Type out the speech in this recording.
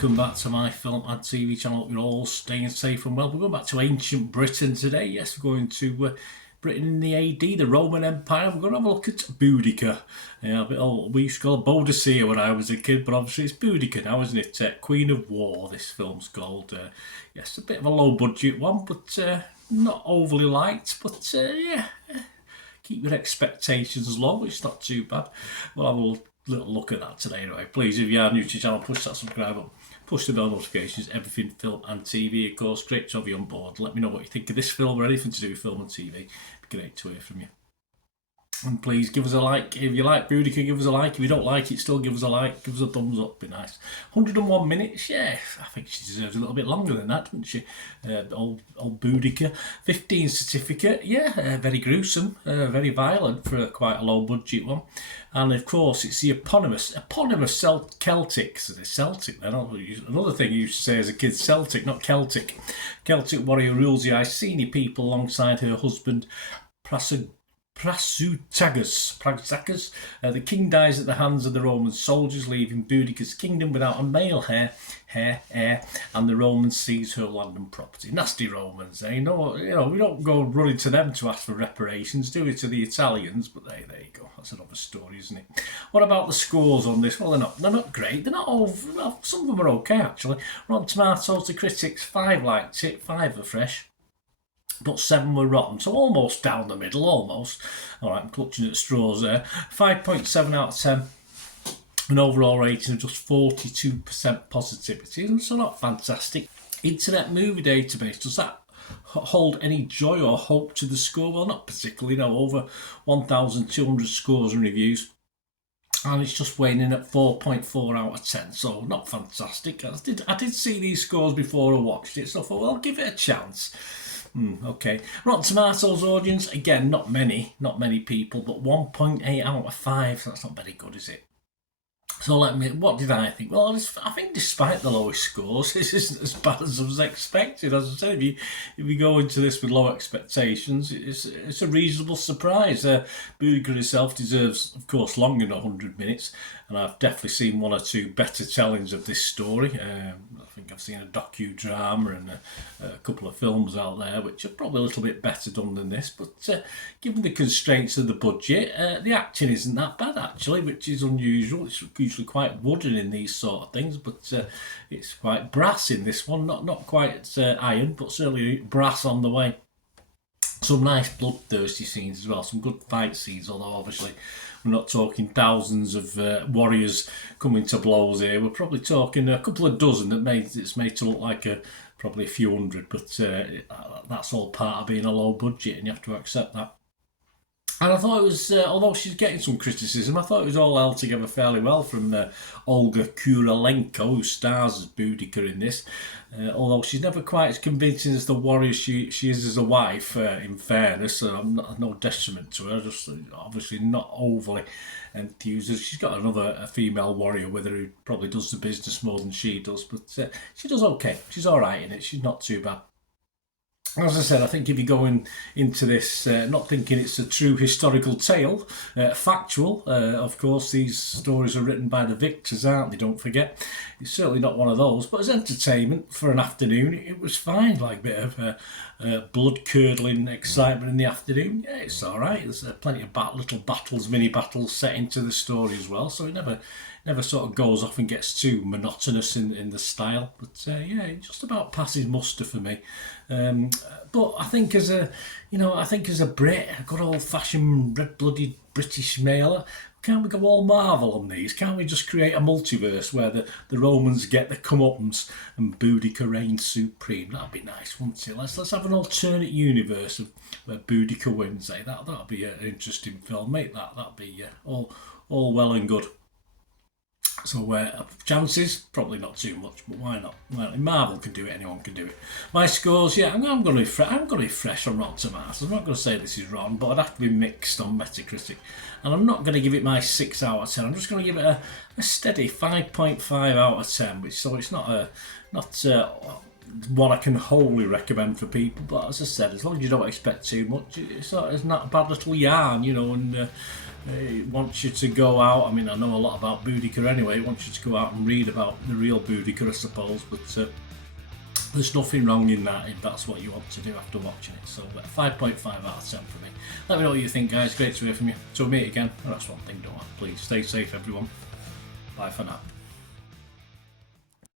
welcome back to my film and TV channel. Hope you're all staying safe and well. We're going back to ancient Britain today. Yes, we're going to Britain in the AD, the Roman Empire. We're going to have a look at Boudica. We used to call it Boudica when I was a kid, but obviously it's Boudica now, isn't it? Queen of War, this film's called. Yes, a bit of a low budget one, but not overly liked. But yeah, keep your expectations low. It's not too bad. We'll have a little look at that today anyway. Please, if you are new to the channel, push that subscribe button, push the bell notifications, everything film and TV, of course. Great to have you on board. Let me know what you think of this film or anything to do with film and TV. It'd be great to hear from you. And please give us a like. If you like Boudica, give us a like. If you don't like it, still give us a like. Give us a thumbs up, be nice. 101 minutes, yeah. I think she deserves a little bit longer than that, doesn't she? Old Boudica. 15 certificate, yeah. Very gruesome, very violent for quite a low budget one. And of course, it's the eponymous Celtic. So the Celtic, then. Another thing you used to say as a kid, Celtic, not Celtic. Celtic warrior rules the Iceni people alongside her husband, Prasutagus. The king dies at the hands of the Roman soldiers, leaving Boudica's kingdom without a male heir, and the Romans seize her land and property. Nasty Romans, eh? No, we don't go running to them to ask for reparations, do we, to the Italians? But there you go. That's another story, isn't it? What about the scores on this? Well, they're not great. They're not all. Well, some of them are okay actually. Rotten Tomatoes, the critics, 5 liked it, 5 were fresh, but 7 were rotten, so almost down the middle, almost. All right, I'm clutching at straws there. 5.7 out of 10. An overall rating of just 42% positivity, so not fantastic. Internet Movie Database, does that hold any joy or hope to the score? Well, not particularly, no. Over 1,200 scores and reviews, and it's just weighing in at 4.4 out of 10, so not fantastic. I did see these scores before I watched it, so I thought, well, I'll give it a chance. Okay. Rotten Tomatoes audience, again, not many people, but 1.8 out of 5, so that's not very good, is it? So what did I think? Well, I think despite the lowest scores, this isn't as bad as I was expecting. As I said, if you go into this with low expectations, it's a reasonable surprise. Boudica herself deserves, of course, longer than 100 minutes, and I've definitely seen 1 or 2 better tellings of this story. I think I've seen a docudrama and a couple of films out there which are probably a little bit better done than this, but given the constraints of the budget, the acting isn't that bad actually, which is unusual. It's usually quite wooden in these sort of things, but it's quite brass in this one. Not quite iron, but certainly brass on the way. Some nice bloodthirsty scenes as well, some good fight scenes, although obviously we're not talking thousands of warriors coming to blows here. We're probably talking a couple of dozen it's made to look like probably a few hundred, but that's all part of being a low budget, and you have to accept that. And I thought it was, although she's getting some criticism, I thought it was all held together fairly well from Olga Kurylenko, who stars as Boudica in this. Although she's never quite as convincing as the warrior she is as a wife, in fairness. I'm no detriment to her, just obviously not overly enthused. She's got a female warrior with her who probably does the business more than she does, but she does okay. She's all right in it. She's not too bad. As I said, I think if you're going into this not thinking it's a true historical tale, factual, of course these stories are written by the victors, aren't they, don't forget. It's certainly not one of those, but as entertainment for an afternoon, it was fine, like a bit of blood-curdling excitement in the afternoon. Yeah, it's alright. There's plenty of little battles, mini battles set into the story as well, so it never sort of goes off and gets too monotonous in the style. But yeah, it just about passes muster for me. But I think as a Brit, a good old-fashioned red-blooded British male, can't we go all Marvel on these? Can't we just create a multiverse where the Romans get the comeuppance and Boudica reigns supreme? That'd be nice, wouldn't it? Let's have an alternate universe where Boudica wins. That'd be an interesting film, mate. That'd be all well and good. So chances, probably not too much, but why not? Well, Marvel can do it, anyone can do it. My scores, yeah, I'm going to be fresh on Rotten Tomatoes. I'm not going to say this is wrong, but I'd have to be mixed on Metacritic. And I'm not going to give it my 6 out of 10. I'm just going to give it a steady 5.5 out of 10, so it's not what I can wholly recommend for people. But as I said, as long as you don't expect too much, it's not a bad little yarn, and It wants you to go out. I mean, I know a lot about Boudica anyway. It wants you to go out and read about the real Boudica, I suppose. But there's nothing wrong in that if that's what you want to do after watching it. So 5.5 out of 10 for me. Let me know what you think, guys. Great to hear from you. Till we meet again. And that's one thing, don't I? Please stay safe, everyone. Bye for now.